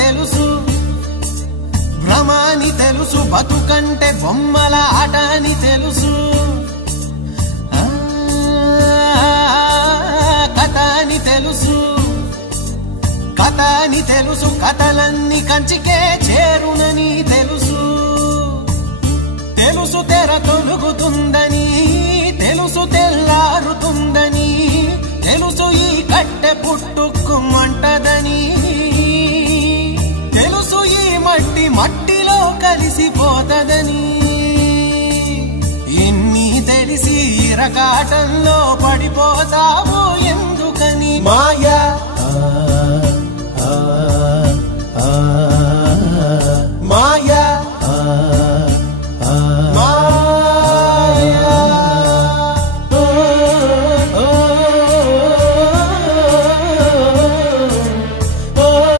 తెలుసు, భ్రమాని తెలుసు, బతుకంటే బొమ్మల ఆట అని తెలుసు, కథ అని తెలుసు, కథ అని తెలుసు, కథలన్నీ కంచికే చేరునని తెలుసు, తెలుసు తెర తొలుగుతుందని, తెలుసు తెల్లారుతుందని, తెలుసు ఈ కట్టె పుట్టుకుమంటదని, తెలుసు ఈ మట్టి మట్టిలో కలిసిపోతదని, ఇన్ని తెలిసి ఇరకాటంలో పడిపోతావు ఎందుకని మాయా